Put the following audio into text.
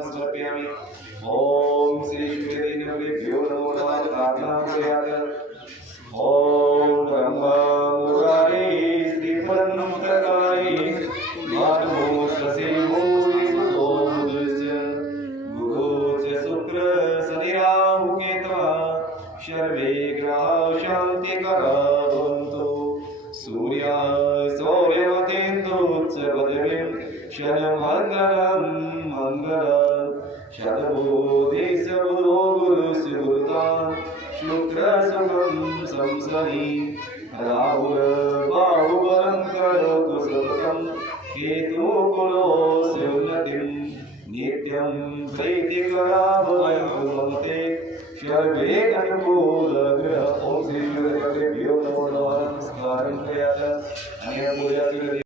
समर्पयामि। ओम श्री शिवेदिनेभ्यो नमो नमः प्रार्थनां ओम ब्रह्ममुरारे श्रीपन्नमुद्रकारे नमो ससेवो विभुदोदस्य गुरोच शुक्र शनिराहु केतवः सर्वे ग्रहाः शान्तिकराः भवन्तु। सूर्याय सौर्यवतेन्दुश्च पदवीं शनमङ्गलं मङ्गलं शतबोधिश्च बुधो गुरुस्य गुरुतान् शुक्रशुभं संसनि राहुर्बाहुबलं करोतु सततं केतुकुलोऽस्य उन्नतिं नित्यं प्रीतिकरा भवन्तु ममते सर्वे अनुकूलग्रह। ओम श्री शिवेभ्यो नमो नमः। नमस्कारं कयामि।